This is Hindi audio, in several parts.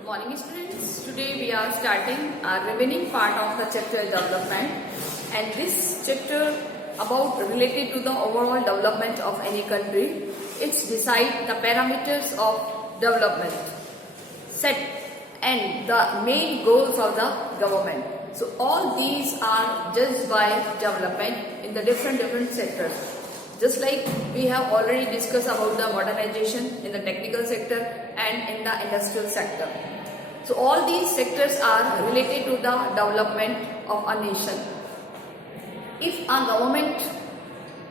Good morning students. Today we are starting our remaining part of the chapter development, and this chapter about related to the overall development of any country. It's decide the parameters of development, set and the main goals of the government. So all these are judged by development in the different sectors. Just like we have already discussed about the modernization in the technical sector and in the industrial sector. So all these sectors are related to the development of a nation. If a government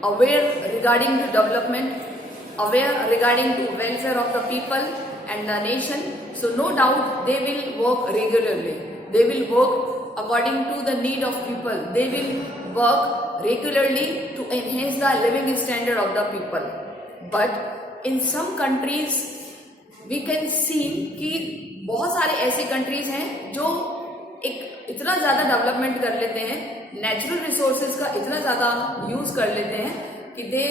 aware regarding the development, aware regarding the welfare of the people and the nation, so no doubt they will work regularly. They will work according to the need of people. They will work regularly to enhance the living standard of the people. But in some countries we can see कि बहुत सारे ऐसे कंट्रीज हैं जो एक इतना ज़्यादा डेवलपमेंट कर लेते हैं, नेचुरल रिसोर्सेज का इतना ज़्यादा यूज़ कर लेते हैं कि they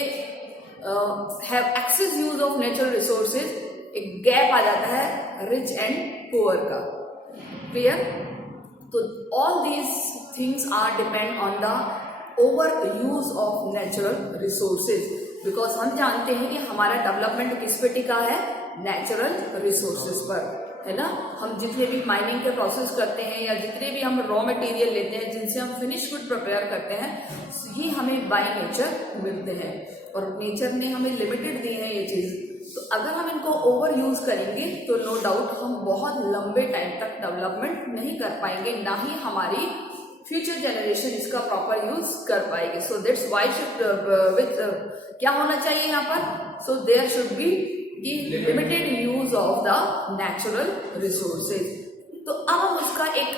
have access use of natural resources. एक गैप आ जाता है रिच एंड पुअर का. क्लियर? तो all these things are depend on the overuse of natural resources, because हम जानते हैं कि हमारा डेवलपमेंट किस पे टिका है? नेचुरल रिसोर्सेज पर, है ना. हम जितने भी माइनिंग के प्रोसेस करते हैं या जितने भी हम रॉ मटेरियल लेते हैं जिनसे हम फिनिश गुड प्रिपेयर करते हैं, ये हमें बाय नेचर मिलते हैं और नेचर ने हमें लिमिटेड दी है ये चीज. तो अगर हम इनको ओवर यूज करेंगे तो नो डाउट हम बहुत लंबे टाइम तक डेवलपमेंट नहीं कर पाएंगे, ना ही हमारी फ्यूचर जनरेशन इसका प्रॉपर यूज कर पाएगी. So that's why should with क्या होना चाहिए यहाँ पर? So there should be limited use of the natural resources. तो अब हम उसका एक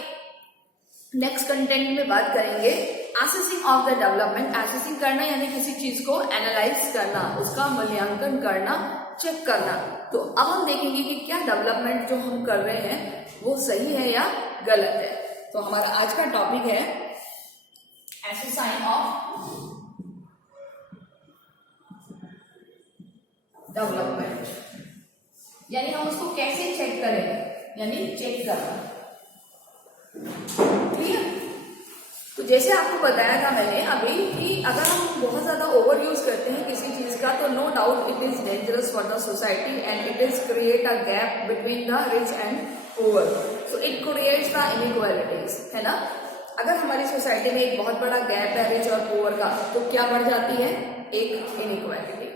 नेक्स्ट कंटेंट में बात करेंगे. Assessing of the development. Assessing करना यानी किसी चीज को एनालाइज करना, उसका मूल्यांकन करना, चेक करना. तो अब हम देखेंगे कि क्या डेवलपमेंट जो हम कर रहे हैं वो सही है या गलत है. तो हमारा आज का टॉपिक है एसेसिंग ऑफ डेवलपमेंट, यानी हम उसको कैसे चेक करें, यानी चेक करना. क्लियर? तो जैसे आपको बताया था मैंने अभी कि अगर हम बहुत ज्यादा ओवर यूज करते हैं किसी चीज का तो no doubt it is dangerous for the society and it is create a gap between the rich and poor. So it creates the inequalities, है ना. अगर हमारी सोसाइटी में एक बहुत बड़ा गैप है रिच और पुअर का तो क्या बढ़ जाती है? एक इनइक्वालिटी,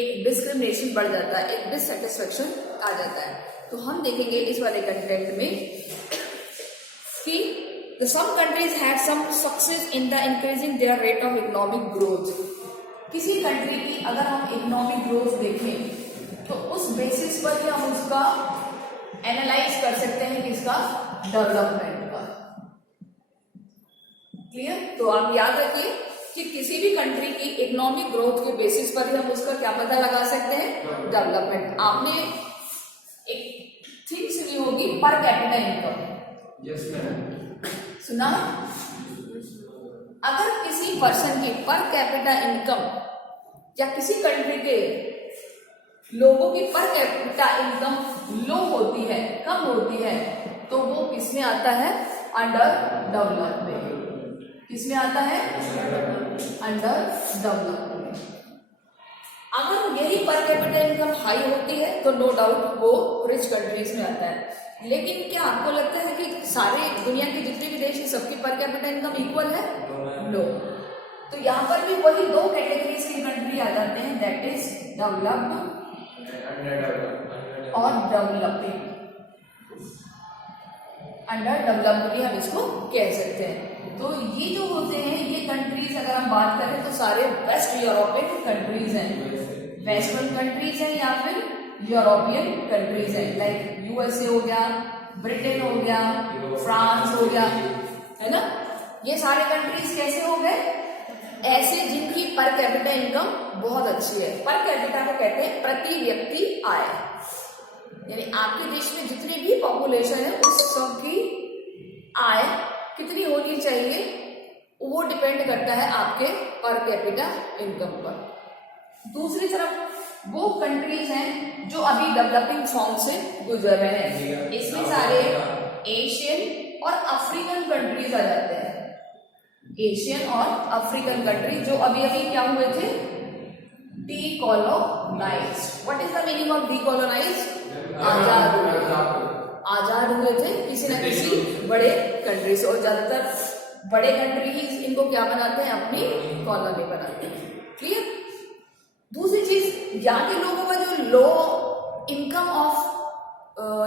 एक डिस्क्रिमिनेशन बढ़ जाता है, एक डिससेटिस्फेक्शन आ जाता है. तो हम देखेंगे इस वाले कंटेंट में कि some countries had some success in the increasing their rate of economic growth. किसी कंट्री की अगर हम इकोनॉमिक ग्रोथ देखें तो उस बेसिस पर ही हम उसका एनालाइज कर सकते हैं किसका? डेवलपमेंट का. क्लियर? तो आप याद रखिए कि किसी भी कंट्री की इकोनॉमिक ग्रोथ के बेसिस पर ही हम उसका क्या पता लगा सकते हैं? डेवलपमेंट. आपने एक थिंग सुनी होगी per capita income. Yes ma'am. सुना? अगर किसी पर्सन की पर कैपिटा इनकम या किसी कंट्री के लोगों की पर कैपिटा इनकम लो होती है, कम होती है, तो वो किसमें आता है? Under development. किसमें आता है? Under development. अगर यही पर कैपिटा इनकम हाई होती है तो नो डाउट वो रिच कंट्रीज में आता है. लेकिन क्या आपको लगता है कि सारे दुनिया के जितने भी देश हैं सबकी पर कैपिटा इनकम इक्वल है? नो. तो यहाँ पर भी वही दो कैटेगरीज की कंट्री आ जाते हैं, दैट इज डेवलप्ड और डेवलपिंग. अंडर डेवलप्ड भी हम इसको कह सकते हैं. तो ये जो होते हैं ये कंट्रीज अगर हम बात करें तो सारे वेस्ट यूरोपियन कंट्रीज हैं, वेस्टर्न कंट्रीज हैं या फिर यूरोपियन कंट्रीज हैं. लाइक यूएसए हो गया, ब्रिटेन हो गया, फ्रांस हो गया, है ना. ये सारे कंट्रीज कैसे हो गए? ऐसे जिनकी पर कैपिटा इनकम बहुत अच्छी है. पर कैपिटा को कहते हैं प्रति व्यक्ति आय, यानी आपके देश में जितनी भी पॉपुलेशन है उस सबकी आय कितनी होनी चाहिए वो डिपेंड करता है आपके पर कैपिटा इनकम पर. दूसरी तरफ वो कंट्रीज हैं जो अभी डेवलपिंग फॉर्म से गुजर रहे हैं। इसमें सारे एशियन और अफ्रीकन कंट्रीज आ जाते हैं। एशियन और अफ्रीकन कंट्री जो अभी अभी क्या हुए थे, decolonized. What is the meaning of decolonized? आजाद हुए थे किसी न किसी बड़े कंट्री से, और ज्यादातर बड़े कंट्री ही इनको क्या बनाते हैं, अपनी कॉलोनी बनाते हैं। क्लियर? दूसरी चीज, यहाँ के लोगों का जो लो इनकम ऑफ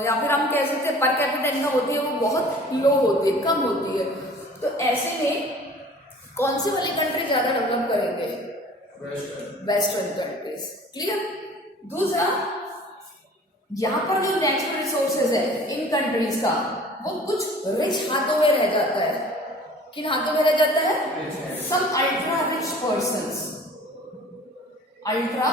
या फिर हम कह सकते हैं पर कैपिटा इनकम होती है, वो बहुत लो होती है, कम होती है। तो ऐसे में कौन सी वाली कंट्री ज्यादा डेवलप करेंगे? Western countries. क्लियर? दूसरा, यहाँ पर जो नेचुरल रिसोर्सेज है इन कंट्रीज का, वो कुछ रिच हाथों में रह जाता है। किन हाथों में रह जाता है? Some ultra rich persons. Ultra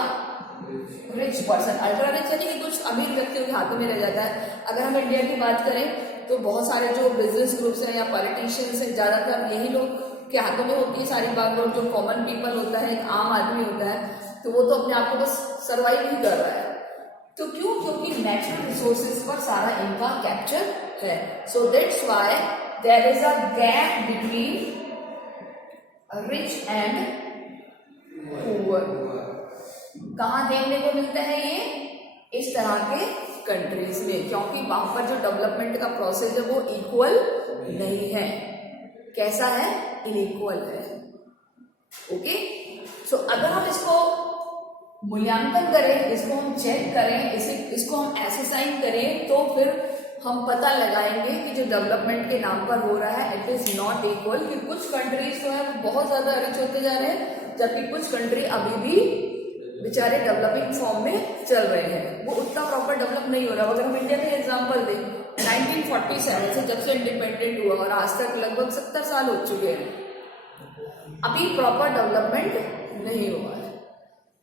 rich person, ultra rich यानी कि कुछ अमीर व्यक्तियों के हाथों में रह जाता है। अगर हम इंडिया की बात करें तो बहुत सारे जो बिजनेस ग्रुप्स हैं या पॉलिटिशियंस हैं, ज्यादातर यही लोग के हाथों में होती है सारी बागडोर। जो कॉमन पीपल होता है, एक आम आदमी होता है, तो वो तो अपने आप को बस सर्वाइव ही कर रहा है। तो क्यों? क्योंकि नेचुरल रिसोर्सेज पर सारा इनका कैप्चर है। So that's why there is a gap between rich and poor. कहाँ देखने को मिलता है ये? इस तरह के कंट्रीज में, क्योंकि वहां पर जो डेवलपमेंट का प्रोसेस है वो इक्वल नहीं है। कैसा है? इनइक्वल है। ओके, सो अगर हम इसको मूल्यांकन करें, इसको हम चेक करें, इसको हम एसेसाइन करें, तो फिर हम पता लगाएंगे कि जो डेवलपमेंट के नाम पर हो रहा है इट इज नॉट इक्वल। कि कुछ कंट्रीज जो है वो बहुत ज्यादा रिच होते जा रहे हैं, जबकि कुछ कंट्री अभी भी बेचारे डेवलपिंग फॉर्म में चल रहे हैं, वो उतना प्रॉपर डेवलप नहीं हो रहा। अगर हम इंडिया का एग्जांपल दें, 1947 से जब से इंडिपेंडेंट हुआ और आज तक लगभग 70 साल हो चुके हैं, अभी प्रॉपर डेवलपमेंट नहीं हुआ है।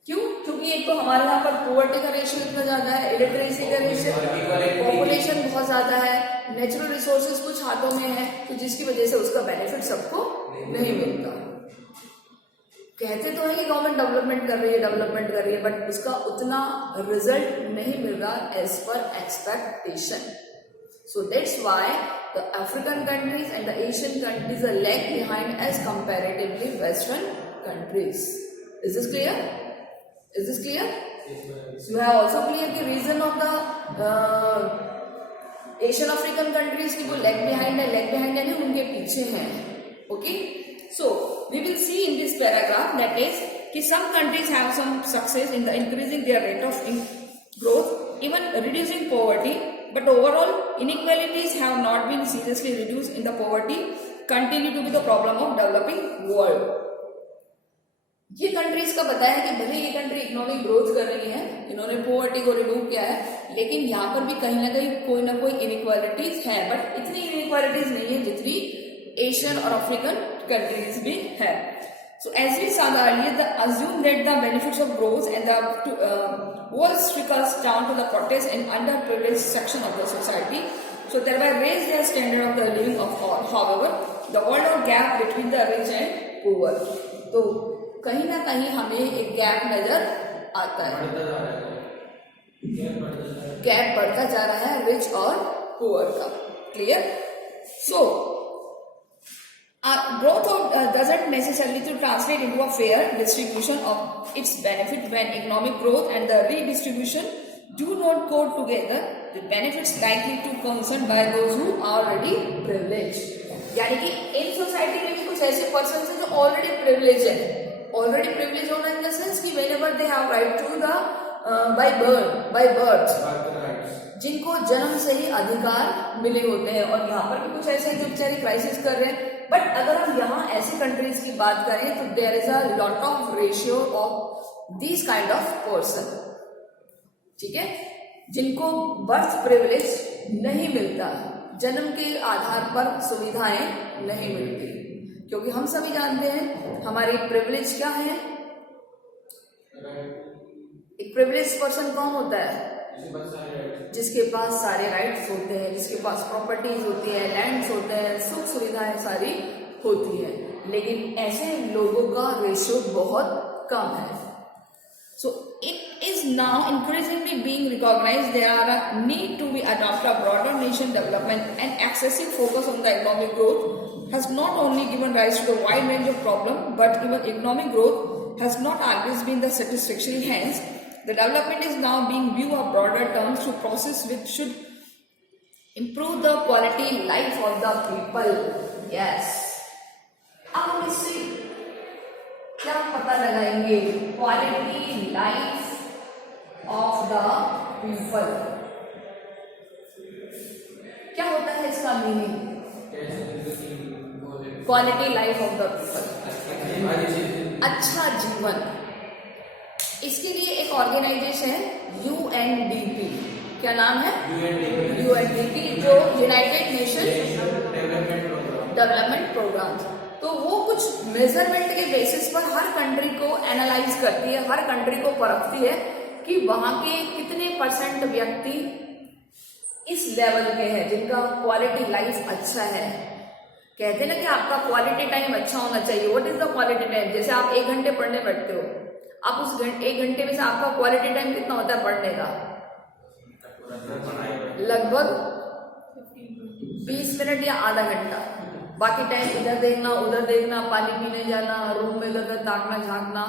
क्यों? क्योंकि एक तो हमारे यहाँ पर पॉवर्टी का रेशियो इतना ज्यादा है, इलिटरेसी का रेशियो, पॉपुलेशन बहुत ज्यादा है, नेचुरल रिसोर्सेज कुछ हाथों में है, तो जिसकी वजह से उसका बेनिफिट सबको नहीं मिलता। कहते तो है कि गवर्नमेंट डेवलपमेंट कर रही है, बट उसका उतना रिजल्ट नहीं मिल रहा एज पर expectation. So that's why the African countries and the Asian countries are lag behind as comparatively western countries. Is this clear? Is this clear? Yes, you have also clear the reason of the Asian African countries कि वो lag behind है, उनके पीछे हैं। Okay, so we will see in this paragraph that is कि some countries have some success in the increasing their rate of growth, even reducing poverty, but overall inequalities have not been seriously reduced in the poverty continue to be the problem of developing world। ये कंट्रीज का बताया है कि भले ये कंट्री इकोनॉमिक ग्रोथ कर रही है, इन्होंने पॉवर्टी को रिमूव किया है, लेकिन यहाँ पर भी कहीं ना कोई इनइक्वालिटीज है, बट इतनी इनइक्वालिटीज नहीं है जितनी एशियन और अफ्रीकन कंट्रीज में है। So as we saw earlier, the assume that the benefits of growth and the was trickles down to the protest and underprivileged section of the society, so thereby raise the standard of the living of all. However, the world or gap between the rich and poor, तो कहीं ना कहीं हमें एक गैप नजर आता है, गैप बढ़ता जा रहा है रिच और पुअर का। Clear? So growth doesn't necessarily to translate into a fair distribution of its benefit. When economic growth and the redistribution do not go together, the benefits likely to concerned by those who are already privileged। यानी कि इन सोसाइटी में भी कुछ ऐसे पर्सन हैं जो ऑलरेडी प्रिविलेज है। ऑलरेडी प्रिविलेज होना इन द सेंस कि whenever they have right to the by birth, जिनको जन्म से ही अधिकार मिले होते हैं। और यहाँ पर भी कुछ ऐसे हैं जो बेचारे क्राइसिस कर रहे हैं। बट अगर हम यहाँ ऐसी कंट्रीज की बात करें तो there is a lot of ratio of this kind of person, ठीक है, जिनको बर्थ प्रिविलेज नहीं मिलता, जन्म के आधार पर सुविधाएं नहीं मिलती। क्योंकि हम सभी जानते हैं हमारी प्रिविलेज क्या है। एक प्रिविलेज पर्सन कौन होता है? जिसके पास सारे राइट्स होते हैं, जिसके पास प्रॉपर्टीज होती है, लैंड्स होते हैं, सुख सुविधाएं सारी होती है। लेकिन ऐसे लोगों का रेशियो बहुत कम है। So it is is now increasingly being recognized there are a need to be adopt a broader nation development, and excessive focus on the economic growth has not only given rise to the wide range of problems, but even economic growth has not always been the satisfactory. Hence, the development is now being viewed in broader terms to process which should improve the quality life of the people. Yes. अब हम इससे क्या पता लगाएंगे? Quality life of the people क्या होता है इसका meaning? Quality life of the people, अच्छा जीवन। इसके लिए एक ऑर्गेनाइजेशन है UNDP। क्या नाम है? UNDP, जो यूनाइटेड नेशन डेवलपमेंट प्रोग्राम। तो वो कुछ मेजरमेंट के बेसिस पर हर कंट्री को एनालाइज करती है, हर कंट्री को परखती है कि वहां के कितने % व्यक्ति इस लेवल के हैं जिनका क्वालिटी लाइफ अच्छा है। कहते हैं ना कि आपका क्वालिटी टाइम अच्छा होना चाहिए। What is the quality time? जैसे आप 1 घंटे पढ़ने बैठते हो, आप उस 1 घंटे में से आपका क्वालिटी टाइम कितना होता है पढ़ने का? लगभग 20 मिनट या आधा घंटा। बाकी टाइम इधर देखना, पानी पीने जाना, रूम में इधर ताकना झांकना,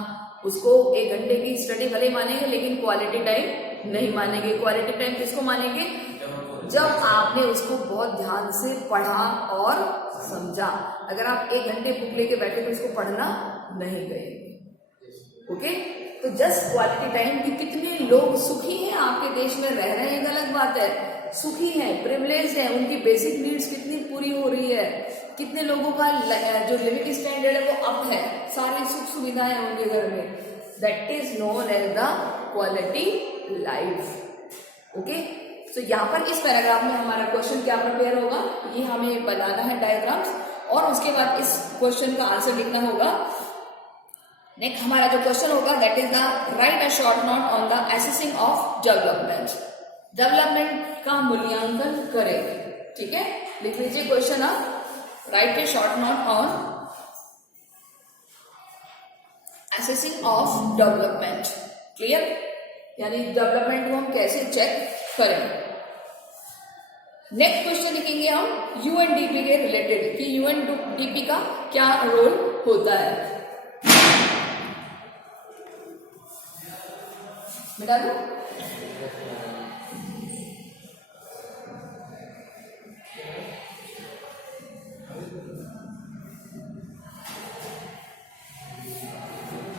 उसको 1 घंटे की स्टडी भले मानेंगे लेकिन क्वालिटी टाइम नहीं मानेंगे। क्वालिटी टाइम किसको मानेंगे? जब आपने उसको बहुत ध्यान से पढ़ा और समझा। अगर आप 1 घंटे बुक लेके बैठे तो उसको पढ़ना नहीं कहेंगे। ओके, तो जस्ट क्वालिटी टाइम की कितने लोग सुखी हैं आपके देश में रह रहे हैं, एक अलग बात है। सुखी हैं, प्रिविलेज है, उनकी बेसिक नीड्स कितनी पूरी हो रही है, कितने लोगों का जो लिविंग स्टैंडर्ड है वो अप है, सारी सुख सुविधाएं उनके घर में। That is known as the quality life. Okay, तो यहाँ पर इस पैराग्राफ में हमारा क्वेश्चन क्या प्रिपेयर होगा, ये हमें बनाना है डायग्राम्स, और उसके बाद इस क्वेश्चन का आंसर लिखना होगा। नेक्स्ट हमारा जो क्वेश्चन होगा that is the right a short note on the assessing of development. Development का मूल्यांकन करें। ठीक है, लिख लीजिए क्वेश्चन आप। Right A short note on assessing of development. Clear? यानी डेवलपमेंट को हम कैसे चेक करें। नेक्स्ट क्वेश्चन लिखेंगे हम UNDP के रिलेटेड कि UNDP का क्या रोल होता है। बता दो।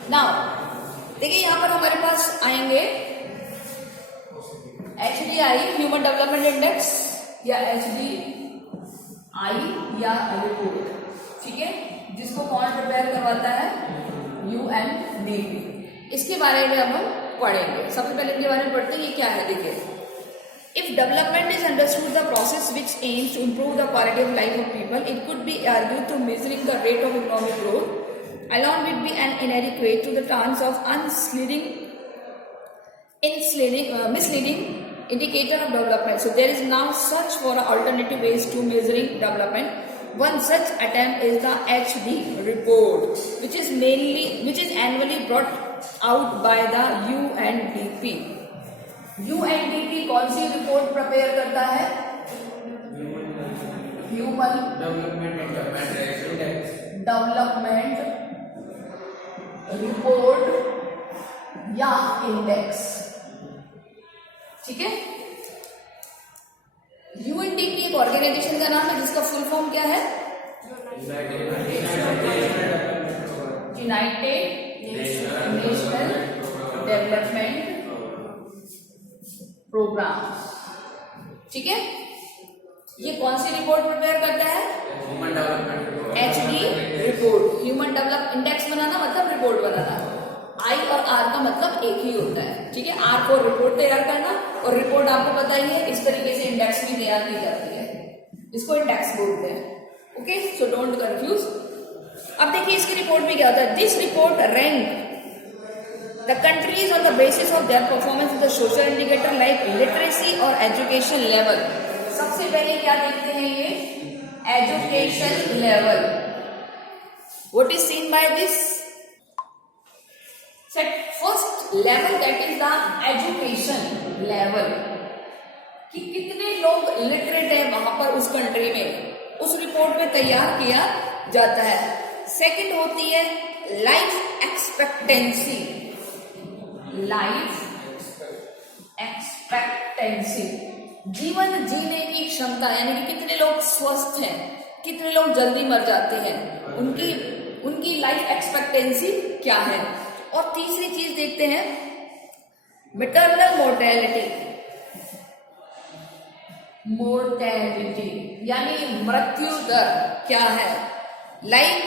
नाउ देखिए यहां पर हमारे पास आएंगे HDI ह्यूमन डेवलपमेंट इंडेक्स या HDI या रिपोर्ट। ठीक है, जिसको कौन प्रिपेयर करवाता है? UNDP। इसके बारे में अब हम पढ़ेंगे। सबसे पहले इनके बारे में पढ़ते हैं, ये क्या है। देखिए, if development is understood the process which aims to improve the quality of life of people, it could be argued to measuring the rate of economic growth alone would be an inadequate to the terms of misleading indicator of development. So there is now search for alternative ways to measuring development. One such attempt is the HD report, which is annually brought out by the UNDP. UNDP कौन सी रिपोर्ट प्रिपेयर करता है? ह्यूमन डेवलपमेंट रिपोर्ट या इंडेक्स। ठीक है, UNDP एक ऑर्गेनाइजेशन का नाम है जिसका फुल फॉर्म क्या है? United National Development Programme. ठीक है, ये कौन सी रिपोर्ट प्रिपेयर करता है? HD report. Human develop index बनाना मतलब रिपोर्ट बनाना। I और R का मतलब एक ही होता है। ठीक है, R को रिपोर्ट तैयार करना, और रिपोर्ट आपको पता ही है इस तरीके से इंडेक्स भी तैयार की जाती है, इसको इंडेक्स बोलते हैं। Okay, so don't confuse. अब देखिए इसकी रिपोर्ट में क्या होता है। This report rank the countries on the basis of their performance with the social indicator like literacy और एजुकेशन लेवल। सबसे पहले क्या देखते हैं ये? Education level. What is seen by this? First level that is the education level, कि कितने लोग लिटरेट है वहां पर उस कंट्री में, उस रिपोर्ट में तैयार किया जाता है। सेकंड होती है लाइफ एक्सपेक्टेंसी, लाइफ एक्सपेक्टेंसी, जीवन जीने की क्षमता, यानी कि कितने लोग स्वस्थ हैं, कितने लोग जल्दी मर जाते हैं, उनकी लाइफ एक्सपेक्टेंसी क्या है। और तीसरी चीज देखते हैं मैटरनल मोर्टेलिटी, मोर्टेलिटी यानी मृत्यु दर क्या है, लाइक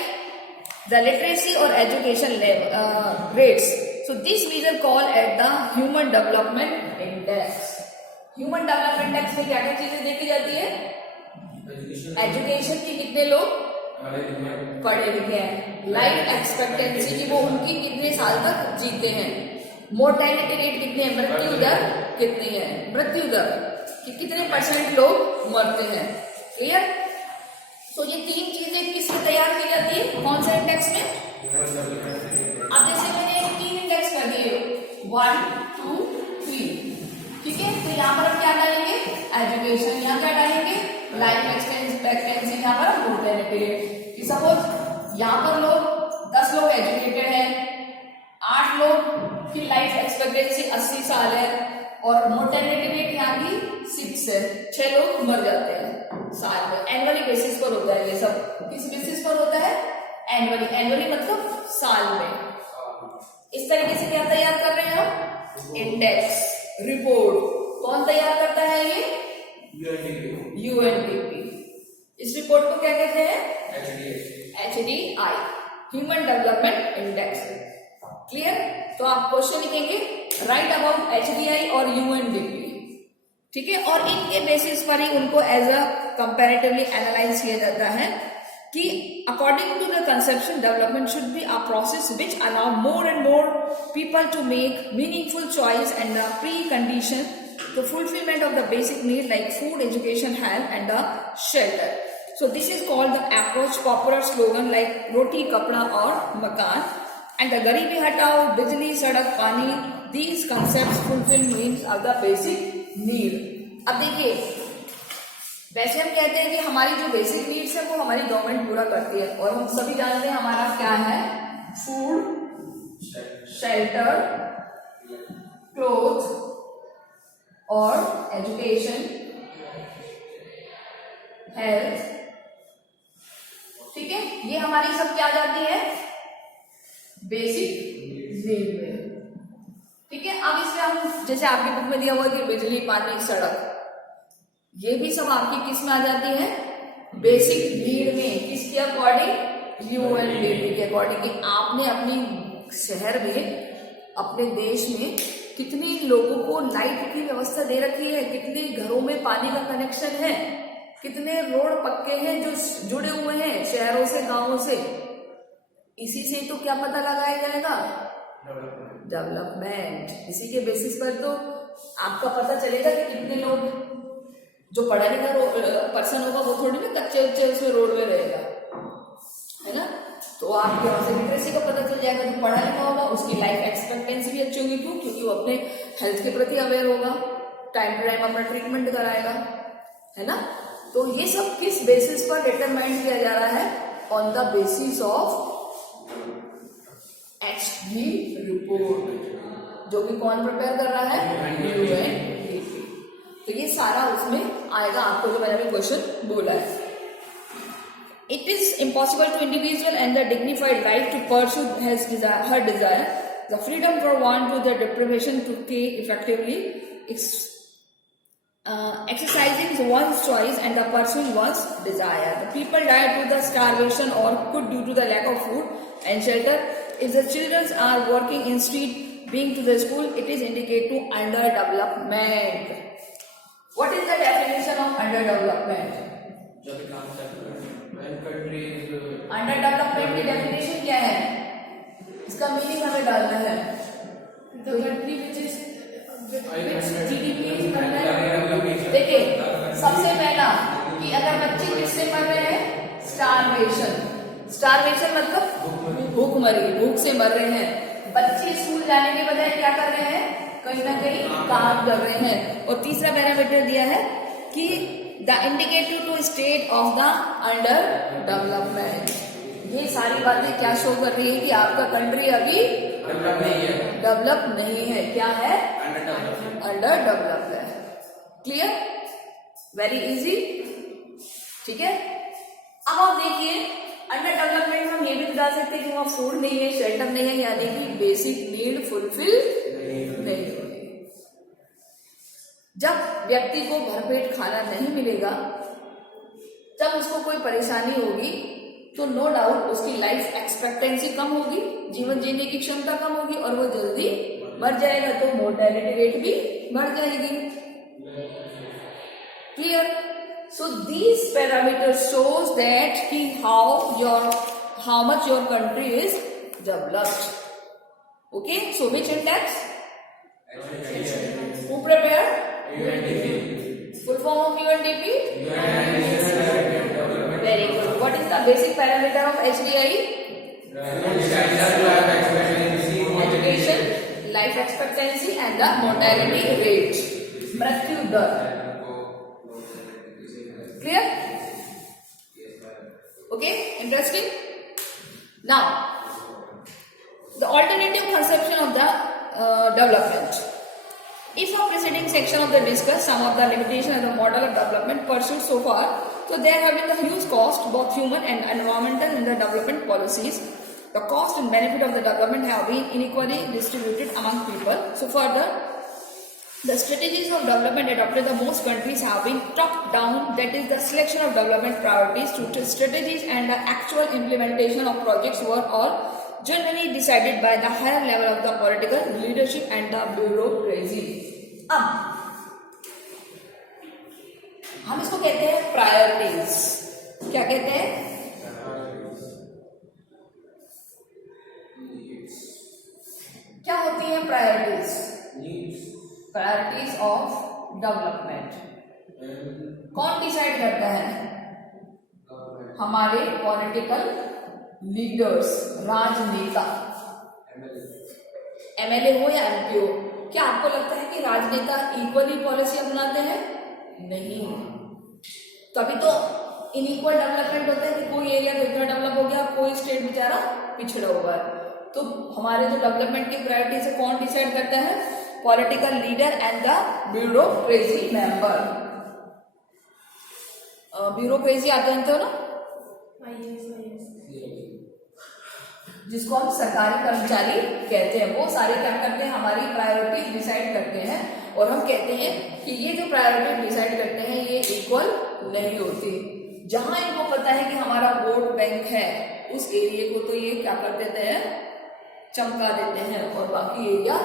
द लिटरेसी और education rates. So this we are call at the human development index. Human development index में क्या क्या चीजें देखी जाती है, एजुकेशन की कितने लोग पढ़े लिखे हैं, लाइफ एक्सपेक्टेंसी की वो उनकी कितने साल तक जीते हैं, मोर्टेलिटी रेट कितनी है, मृत्यु दर कितनी है, मृत्यु दर कि कितने % लोग मरते हैं। क्लियर। तो ये तीन चीजें किससे तैयार की जाती है, कौन से इंडेक्स में। अब जैसे मैंने 3 इंडेक्स कर दिए 1 2 3, ठीक है। तो यहाँ पर हम क्या डालेंगे, एजुकेशन, यहाँ क्या डालेंगे, लाइफ एक्सपेक्टेंसी, यहाँ पर मोर्टेलिटी रेट। सपोज यहाँ पर लोग 10 लोग एजुकेटेड है, 8 लोग की लाइफ एक्सपेक्टेंसी 80 साल है और मोर्टेलिटी रेट यहाँ की 6 है, 6 लोग मर जाते हैं साल में। एनुअली बेसिस पर होता है ये सब, किस बेसिस पर होता है, एनुअली, एनुअली मतलब साल में। इस तरीके से क्या तैयार कर रहे हैं हम, इंडेक्स रिपोर्ट। कौन तैयार करता है ये, यूएनडीपी। इस रिपोर्ट को क्या कहते हैं, HDI, human development index. Clear. तो आप क्वेश्चन लिखेंगे राइट अबाउट HDI और यूएनडीपी, ठीक है। और इनके बेसिस पर ही उनको एज अ कंपैरेटिवली एनालाइज किया जाता है कि according to the conception development should be a process which allow more and more people to make meaningful choice and the precondition the fulfillment of the basic needs like food, education, health and the shelter. So this is called the approach, popular slogan like roti kapda aur makan, and the garibi hatao, bijli, sadak, pani, these concepts fulfill needs of the basic need. अब देखिए, वैसे हम कहते हैं कि हमारी जो बेसिक नीड्स है वो हमारी गवर्नमेंट पूरा करती है, और हम सभी जानते हैं हमारा क्या है, फूड, शेल्टर, क्लोथ और एजुकेशन, हेल्थ, ठीक है। ये हमारी सब क्या जाती है, बेसिक नीड में, ठीक है। अब इसमें हम जैसे आपकी बुक में दिया हुआ है कि बिजली, पानी, सड़क, ये भी सब आपकी किस में आ जाती है, बेसिक नीड में। किसके अकॉर्डिंग, यूएनडीपी के अकॉर्डिंग, कि आपने अपनी शहर में, अपने देश में कितने लोगों को लाइट की व्यवस्था दे रखी है, कितने घरों में पानी का कनेक्शन है, कितने रोड पक्के हैं जो जुड़े हुए हैं शहरों से, गांवों से। इसी से तो क्या पता लगाया जाएगा, डेवलपमेंट। इसी के बेसिस पर तो आपका पता चलेगा कि कितने लोग, जो पढ़ा लिखा पर्सन होगा वो थोड़ी ना कच्चे उच्चे उसमें रोड में रहेगा, है ना। तो आपके वहां से लिटरेसी का पता चल जाएगा, जो पढ़ा लिखा होगा उसकी लाइफ एक्सपेक्टेंसी भी अच्छी होगी। क्यों, क्योंकि वो अपने हेल्थ के प्रति अवेयर होगा, टाइम टू टाइम अपना ट्रीटमेंट कराएगा, है ना। तो ये सब किस बेसिस पर डिटरमाइन किया जा रहा है, on the basis of HD report, जो कि कौन प्रिपेयर कर रहा है, यूएनडीपी। तो ये सारा उसमें आएगा, आपको जो मैंने अभी क्वेश्चन बोला है। It is impossible to individual and the dignified right to pursue her desire, the freedom for one to the deprivation to take effectively, exercising one's choice and the pursuing one's desire. The people die to the starvation or could due to the lack of food and shelter. If the children are working in street, being to the school, it is indicate to underdevelopment. What is the definition of underdevelopment? Under development की डेफिनेशन क्या है, इसका मीनिंग हमें डालना है। The country which GDP is बढ़ रहा है। देखिए, सबसे पहला कि अगर बच्चे किससे मर रहे हैं, स्टारवेशन। स्टारवेशन मतलब भूखमरी, भूख से मर रहे हैं। बच्चे स्कूल जाने के बजाय क्या कर रहे हैं, कहीं ना कहीं काम कर रहे हैं। और तीसरा पैरामीटर दिया है कि the indicator to state of the under development. ये सारी बातें क्या शो कर रही है कि आपका कंट्री अभी डेवलप नहीं है। क्या है, अंडर डेवलप्ड है। क्लियर, वेरी इजी, ठीक है। अब आप देखिए अंडर डेवलपमेंट में हम ये भी बता सकते हैं कि वहां फूड नहीं है, शेल्टर नहीं है, यानी कि बेसिक नीड फुलफिल नहीं होगी। जब व्यक्ति को भरपेट खाना नहीं मिलेगा, जब उसको कोई परेशानी होगी, तो नो डाउट उसकी लाइफ एक्सपेक्टेंसी कम होगी, जीवन जीने की क्षमता कम होगी और वो जल्दी मर जाएगा, तो मोर्टेलिटी रेट भी बढ़ जाएगी। Clear. So these parameters shows that how much your country is developed. Okay, so which index? Who prepared? UNDP. Full form of UNDP? Very good. What is the basic parameter of HDI? Education, life expectancy and the mortality rate. मृत्यु दर। Clear? Okay, interesting. Now, the alternative conception of the development. If our preceding section of the discuss some of the limitations of the model of development pursued so far, so there have been the huge cost, both human and environmental, in the development policies. The cost and benefit of the development have been unequally distributed among people. So further, the strategies of development adopted by most countries have been top down, that is the selection of development priorities to strategies, and the actual implementation of projects were all generally decided by the higher level of the political leadership and the bureaucracy. अब हम इसको कहते हैं प्रायोरिटीज। क्या कहते हैं? क्या होती है प्रायोरिटीज? प्रायोरिटीज ऑफ डेवलपमेंट कौन डिसाइड करता है? हमारे पॉलिटिकल लीडर्स, राजनेता, एमएलए हो या एमपी हो। क्या आपको लगता है कि राजनेता इक्वली पॉलिसी अपनाते हैं? नहीं। तभी तो इनइक्वल डेवलपमेंट होता है कि कोई एरिया तो इतना डेवलप हो गया, कोई स्टेट बेचारा पिछड़ा हुआ है। तो हमारे जो डेवलपमेंट की प्रायोरिटी है कौन डिसाइड करता है? Political leader and the bureaucracy member. Bureaucracy आप जानते हो ना, जिसको हम सरकारी कर्मचारी कहते हैं। वो सारे क्या करते हैं? हमारी प्रायोरिटी डिसाइड करते हैं और हम कहते हैं कि ये जो प्रायोरिटी डिसाइड करते हैं ये इक्वल नहीं होती। जहां इनको पता है कि हमारा वोट बैंक है, उस एरिया को तो ये क्या कर देते हैं? चमका देते हैं और बाकी एरिया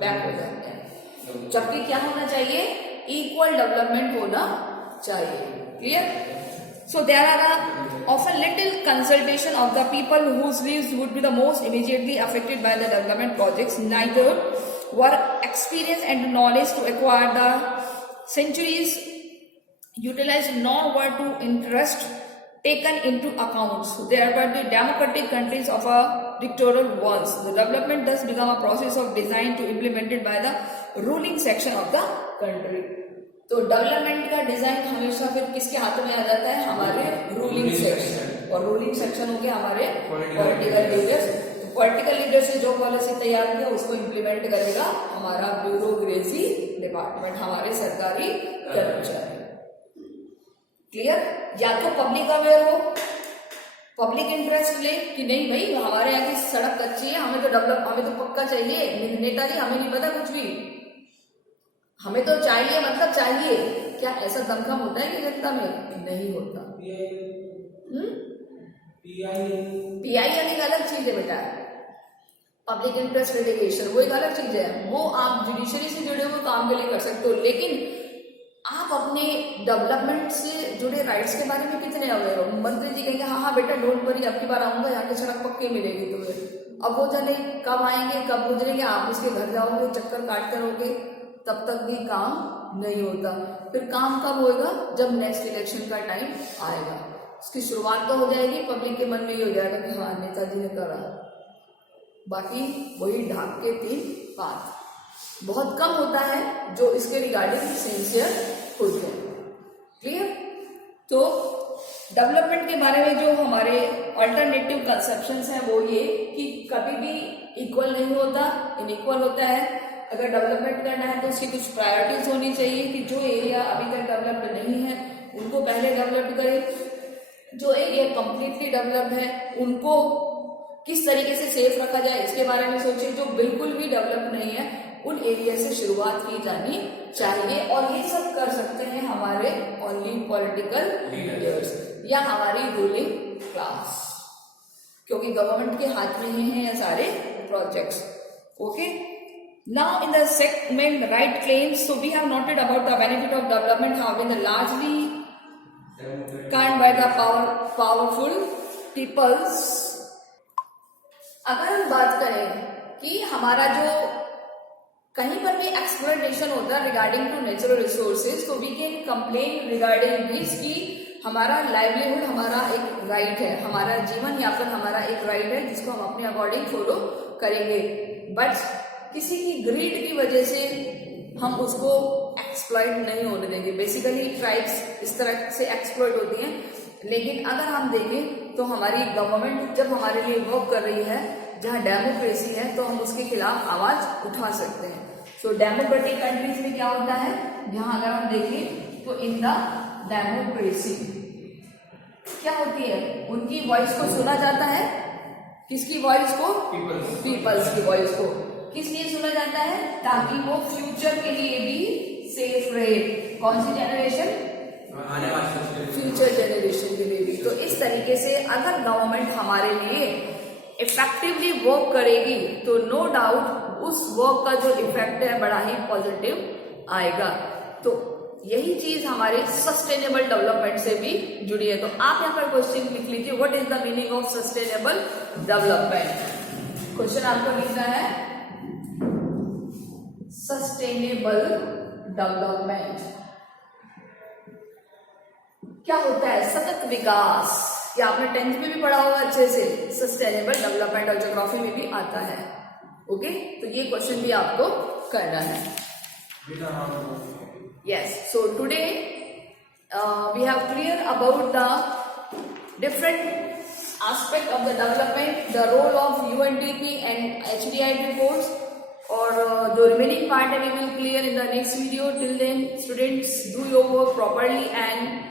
बैक हो जाते हैं। जबकि क्या होना चाहिए? इक्वल डेवलपमेंट होना चाहिए। Clear? So there are often little consultation of the people whose lives would be the most immediately affected by the development projects. Neither were experience and knowledge to acquire the centuries utilized, nor were to interest taken into account. So there were the democratic countries of a dictatorial ones. The development thus become a process of design to implemented by the ruling section of the country. तो डेवलपमेंट का डिजाइन हमेशा फिर किसके हाथ में आ जाता है? हमारे रूलिंग सेक्शन। और रूलिंग सेक्शन हो गया हमारे पॉलिटिकल लीडर्स। तो पॉलिटिकल लीडर्स से जो पॉलिसी तैयार किया उसको इम्प्लीमेंट करेगा हमारा ब्यूरोक्रेसी डिपार्टमेंट, हमारे सरकारी कर्मचारी। क्लियर? या तो पब्लिक अवेयर हो, पब्लिक इंटरेस्ट ले कि नहीं भाई हमारे यहाँ की सड़क अच्छी है, हमें तो पक्का चाहिए, नेताजी हमें नहीं पता कुछ भी, हमें तो चाहिए मतलब चाहिए। क्या ऐसा दमखम होता है कि जनता में? नहीं होता। पीआई एक अलग चीज है बेटा, पब्लिक इंटरेस्ट लिटिगेशन वो एक अलग चीज है। वो आप जुडिशरी से जुड़े हुए काम के लिए कर सकते हो, लेकिन आप अपने डेवलपमेंट से जुड़े राइट्स के बारे में कितने अवेयर हो? मंत्री जी कहेंगे हाँ हाँ बेटा डोंट वरी, आपकी बार आऊंगा, यहाँ की सड़क पक्की मिलेगी तुम्हें। अब वो जाने कब आएंगे कब गुजरेंगे, आप उसके घर जाओगे, चक्कर काटते रहोगे, तब तक भी काम नहीं होता। फिर काम कब होएगा? जब नेक्स्ट इलेक्शन का टाइम आएगा। उसकी शुरुआत तो हो जाएगी, पब्लिक के मन में ही हो जाएगा कि हाँ नेताजी ने करा। बाकी वही ढाक के 3 पाथ। बहुत कम होता है जो इसके रिगार्डिंग सिंसियर होते हैं। क्लियर? तो डेवलपमेंट के बारे में जो हमारे अल्टरनेटिव कंसेप्शंस हैं वो ये कि कभी भी इक्वल नहीं होता, इनइक्वल होता है। अगर डेवलपमेंट करना है तो उसकी कुछ प्रायोरिटीज होनी चाहिए कि जो एरिया अभी तक डेवलप्ड नहीं है उनको पहले डेवलप करें, जो एरिया कंप्लीटली डेवलप्ड है उनको किस तरीके से सेफ रखा जाए इसके बारे में सोचिए। जो बिल्कुल भी डेवलप नहीं है उन एरिया से शुरुआत की जानी चाहिए, और ये सब कर सकते हैं हमारे ओनली पॉलिटिकल लीडर्स या हमारी रूलिंग क्लास, क्योंकि गवर्नमेंट के हाथ में ही है ये सारे projects. Okay, now in the segment right claims, so we have noted about the benefit of development have been largely carried by the powerful peoples. अगर हम बात करें कि हमारा जो कहीं पर भी एक्सप्लॉयटेशन होता है रिगार्डिंग टू नेचुरल रिसोर्सेज, तो we can complain regarding this कि हमारा लाइवलीहुड हमारा एक राइट है, हमारा जीवन यापन हमारा एक राइट है जिसको हम अपने अकॉर्डिंग फॉलो करेंगे। बट किसी की ग्रीड की वजह से हम उसको एक्सप्लॉइट नहीं होने देंगे। बेसिकली ट्राइब्स इस तरह से एक्सप्लॉइट होती हैं, लेकिन अगर हम देखें तो हमारी गवर्नमेंट जब हमारे लिए वर्क कर रही है, जहाँ डेमोक्रेसी है, तो हम उसके खिलाफ आवाज उठा सकते हैं। सो डेमोक्रेटिक कंट्रीज में क्या होता है, यहाँ अगर हम देखें तो इन द डेमोक्रेसी क्या होती है, उनकी वॉइस को सुना जाता है। किसकी वॉइस को? पीपल्स की वॉइस को। किस लिए सुना जाता है? ताकि वो फ्यूचर के लिए भी सेफ रहे। कौन सी जनरेशन? फ्यूचर जनरेशन के लिए भी। तो इस तरीके से अगर गवर्नमेंट हमारे लिए इफेक्टिवली वर्क करेगी तो नो डाउट उस वर्क का जो इफेक्ट है बड़ा ही पॉजिटिव आएगा। तो यही चीज हमारे सस्टेनेबल डेवलपमेंट से भी जुड़ी है। तो आप यहाँ पर क्वेश्चन लिख लीजिए, what is the meaning of sustainable development. Question आपको लिखना है सस्टेनेबल डेवलपमेंट क्या होता है? सतत विकास। ये आपने 10th में भी पढ़ा होगा अच्छे से। सस्टेनेबल डेवलपमेंट और ज्योग्राफी में भी आता है। ओके, तो ये क्वेश्चन भी आपको करना है। Yes, so today we have clear about the different aspect of the development, the role of UNDP and HDI reports, और the remaining part we will clear in the next video. Till then, students, do your work properly and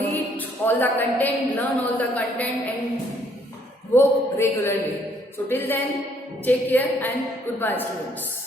read all the content, learn all the content and work regularly. So till then, take care and goodbye students.